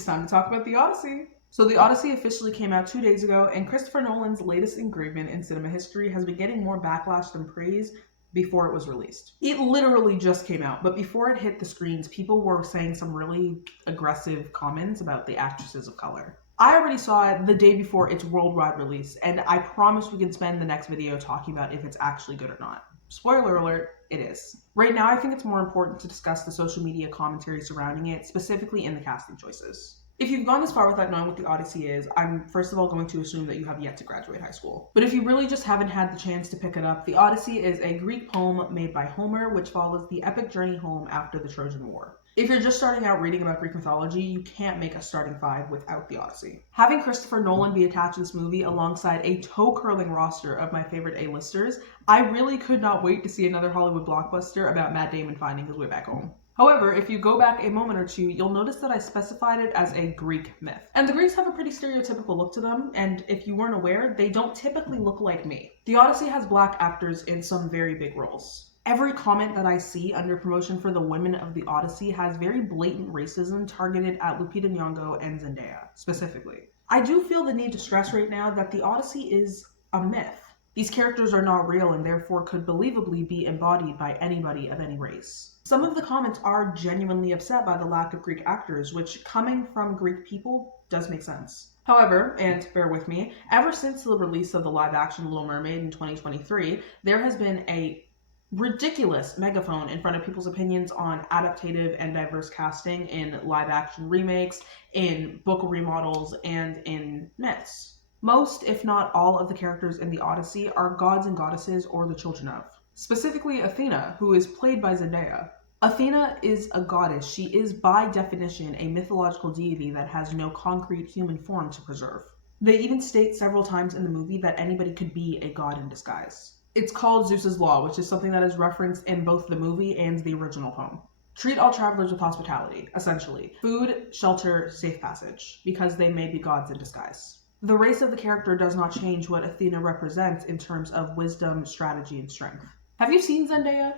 It's time to talk about the Odyssey. So the Odyssey officially came out 2 days ago, and Christopher Nolan's latest engravement in cinema history has been getting more backlash than praise before it was released. It literally just came out, but before it hit the screens, people were saying some really aggressive comments about the actresses of color. I already saw it the day before its worldwide release, and I promise we can spend the next video talking about if it's actually good or not. Spoiler alert, it is. Right now, I think it's more important to discuss the social media commentary surrounding it, specifically in the casting choices. If you've gone this far without knowing what the Odyssey is, I'm first of all going to assume that you have yet to graduate high school. But if you really just haven't had the chance to pick it up, the Odyssey is a Greek poem made by Homer, which follows the epic journey home after the Trojan War. If you're just starting out reading about Greek mythology, you can't make a starting five without the Odyssey. Having Christopher Nolan be attached to this movie alongside a toe-curling roster of my favorite A-listers, I really could not wait to see another Hollywood blockbuster about Matt Damon finding his way back home. However, if you go back a moment or two, you'll notice that I specified it as a Greek myth. And the Greeks have a pretty stereotypical look to them, and if you weren't aware, they don't typically look like me. The Odyssey has black actors in some very big roles. Every comment that I see under promotion for the women of the Odyssey has very blatant racism targeted at Lupita Nyongo and Zendaya, specifically. I do feel the need to stress right now that the Odyssey is a myth. These characters are not real and therefore could believably be embodied by anybody of any race. Some of the comments are genuinely upset by the lack of Greek actors, which, coming from Greek people, does make sense. However, and bear with me, ever since the release of the live-action Little Mermaid in 2023, there has been a ridiculous megaphone in front of people's opinions on adaptive and diverse casting in live-action remakes, in book remodels, and in myths. Most, if not all, of the characters in the Odyssey are gods and goddesses or the children of. Specifically Athena, who is played by Zendaya. Athena is a goddess. She is by definition a mythological deity that has no concrete human form to preserve. They even state several times in the movie that anybody could be a god in disguise. It's called Zeus's Law, which is something that is referenced in both the movie and the original poem. Treat all travelers with hospitality, essentially. Food, shelter, safe passage, because they may be gods in disguise. The race of the character does not change what Athena represents in terms of wisdom, strategy, and strength. Have you seen Zendaya?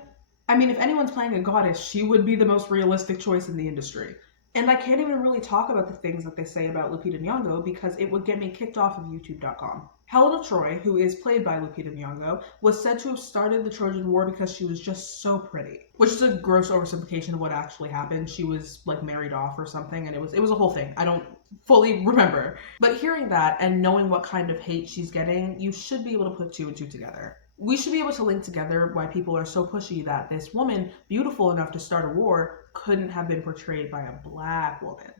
I mean, if anyone's playing a goddess, she would be the most realistic choice in the industry. And I can't even really talk about the things that they say about Lupita Nyong'o because it would get me kicked off of YouTube.com. Helen of Troy, who is played by Lupita Nyong'o, was said to have started the Trojan War because she was just so pretty. Which is a gross oversimplification of what actually happened. She was like married off or something, and it was a whole thing. I don't fully remember. But hearing that and knowing what kind of hate she's getting, you should be able to put two and two together. We should be able to link together why people are so pushy that this woman, beautiful enough to start a war, couldn't have been portrayed by a black woman.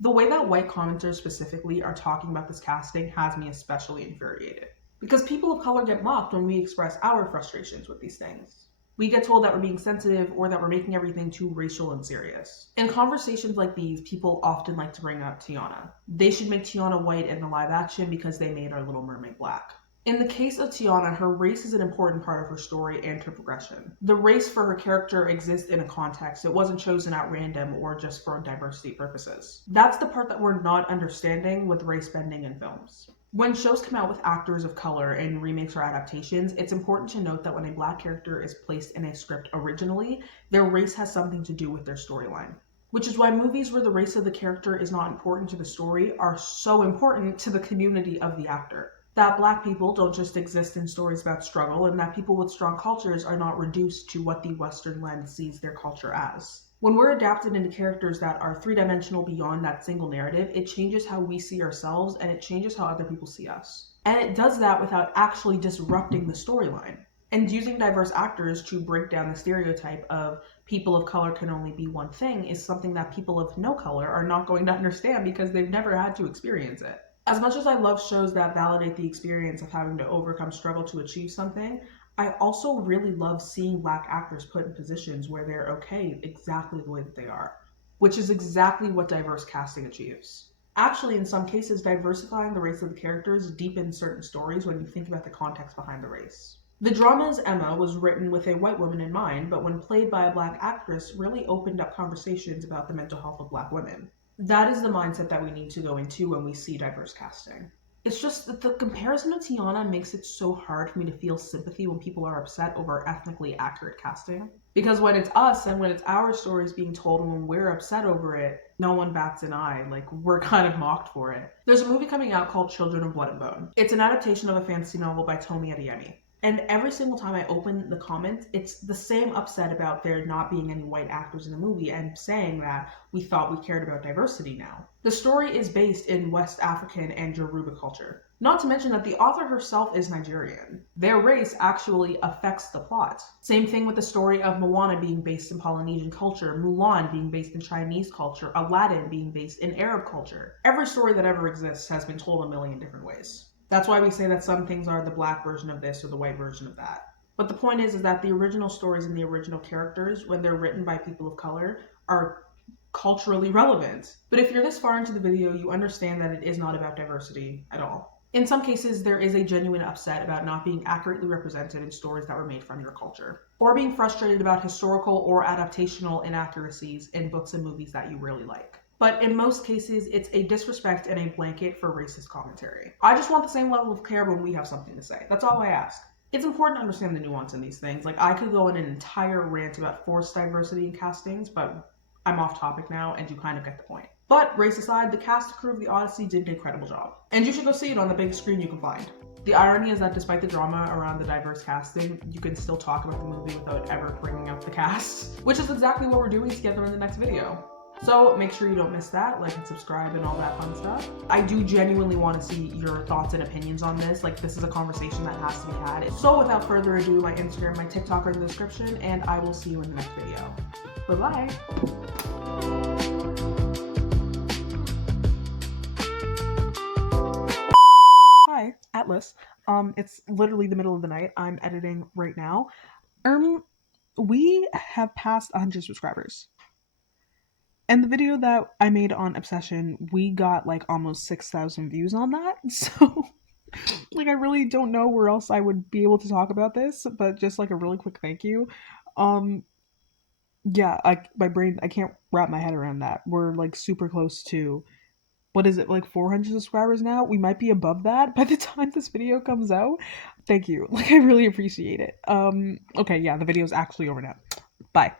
The way that white commenters specifically are talking about this casting has me especially infuriated. Because people of color get mocked when we express our frustrations with these things. We get told that we're being sensitive or that we're making everything too racial and serious. In conversations like these, people often like to bring up Tiana. They should make Tiana white in the live action because they made our Little Mermaid black. In the case of Tiana, her race is an important part of her story and her progression. The race for her character exists in a context. It wasn't chosen at random or just for diversity purposes. That's the part that we're not understanding with race bending in films. When shows come out with actors of color in remakes or adaptations, it's important to note that when a black character is placed in a script originally, their race has something to do with their storyline. Which is why movies where the race of the character is not important to the story are so important to the community of the actor. That black people don't just exist in stories about struggle, and that people with strong cultures are not reduced to what the Western lens sees their culture as. When we're adapted into characters that are three-dimensional beyond that single narrative, it changes how we see ourselves and it changes how other people see us. And it does that without actually disrupting the storyline. And using diverse actors to break down the stereotype of people of color can only be one thing is something that people of no color are not going to understand because they've never had to experience it. As much as I love shows that validate the experience of having to overcome struggle to achieve something, I also really love seeing black actors put in positions where they're okay exactly the way that they are, which is exactly what diverse casting achieves. Actually, in some cases, diversifying the race of the characters deepens certain stories when you think about the context behind the race. The drama's Emma was written with a white woman in mind, but when played by a black actress, really opened up conversations about the mental health of black women. That is the mindset that we need to go into when we see diverse casting. It's just that the comparison of Tiana makes it so hard for me to feel sympathy when people are upset over ethnically accurate casting. Because when it's us and when it's our stories being told and when we're upset over it, no one bats an eye. Like, we're kind of mocked for it. There's a movie coming out called Children of Blood and Bone. It's an adaptation of a fantasy novel by Tomi Adeyemi. And every single time I open the comments, it's the same upset about there not being any white actors in the movie and saying that we thought we cared about diversity now. The story is based in West African and Yoruba culture. Not to mention that the author herself is Nigerian. Their race actually affects the plot. Same thing with the story of Moana being based in Polynesian culture, Mulan being based in Chinese culture, Aladdin being based in Arab culture. Every story that ever exists has been told a million different ways. That's why we say that some things are the black version of this or the white version of that. But the point is that the original stories and the original characters, when they're written by people of color, are culturally relevant. But if you're this far into the video, you understand that it is not about diversity at all. In some cases, there is a genuine upset about not being accurately represented in stories that were made from your culture, or being frustrated about historical or adaptational inaccuracies in books and movies that you really like. But in most cases, it's a disrespect and a blanket for racist commentary. I just want the same level of care when we have something to say. That's all I ask. It's important to understand the nuance in these things. Like, I could go on an entire rant about forced diversity in castings, but I'm off topic now and you kind of get the point. But race aside, the cast and crew of the Odyssey did an incredible job. And you should go see it on the biggest screen you can find. The irony is that despite the drama around the diverse casting, you can still talk about the movie without ever bringing up the cast, which is exactly what we're doing together in the next video. So make sure you don't miss that, like and subscribe and all that fun stuff. I do genuinely want to see your thoughts and opinions on this. Like, this is a conversation that has to be had. So without further ado, my Instagram, my TikTok are in the description, and I will see you in the next video. Bye-bye. Hi, Atlas. It's literally the middle of the night. I'm editing right now. We have passed 100 subscribers. And the video that I made on Obsession, we got like almost 6,000 views on that. So, like, I really don't know where else I would be able to talk about this, but just like a really quick thank you. Yeah, my brain, I can't wrap my head around that. We're like super close to, what is it, like 400 subscribers now? We might be above that by the time this video comes out. Thank you. Like, I really appreciate it. Okay, yeah, the video's actually over now. Bye.